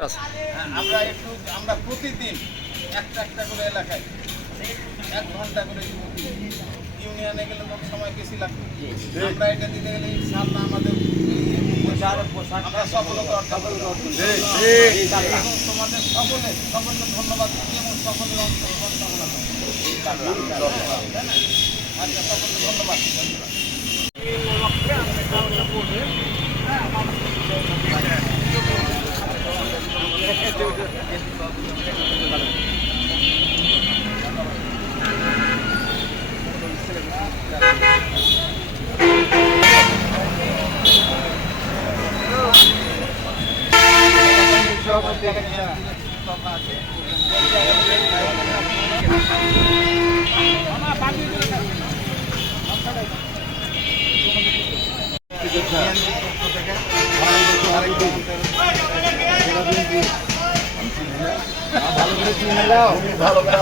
আমরা প্রতিদিন একটা করে এলাকায় 1 ঘন্টা করে ইউনিয়নে গেলে কত সময় বেশি লাগবে। আমরা এটা দিতে গেলে ইনশাআল্লাহ আমাদের আমরা সফলতা অর্জন করব। তোমাদের সকলকে ধন্যবাদ এবং সকলের অংশগ্রহণ কামনা করি। আচ্ছা, সকলকে ধন্যবাদ। ভালো করে চিনে নাও, ভালো করে